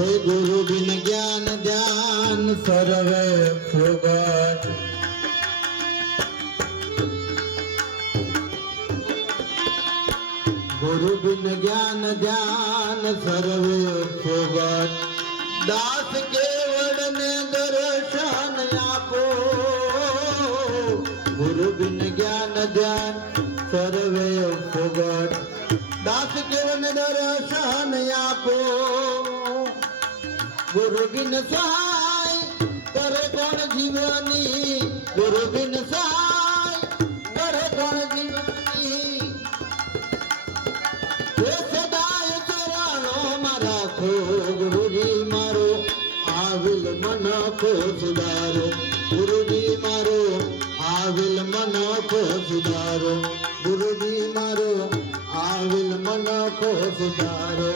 હે ગુરુ બિન જ્ઞાન ધ્યાન સર્વે ફોગટ ગુરુ બિન જ્ઞાન ધ્યાન સર્વે ફોગટ દાસ કેવળ ને દર્શન આપો ગુરુ બિન જ્ઞાન ધ્યાન સર્વે ફોગટ દાસ કેવળ ને દર્શન આપો ગુરુ બિન સહાય કરે કોણ જીવની ગુરુ બિન સહાય કરે કોણ જીવની એ સદાય ચરણો માં રાખો ગુરુજી મારો આવિલ મન કો સુધારો ગુરુજી મારો આવિલ મન કો સુધારો ગુરુજી મારો આવિલ મન કો સુધારો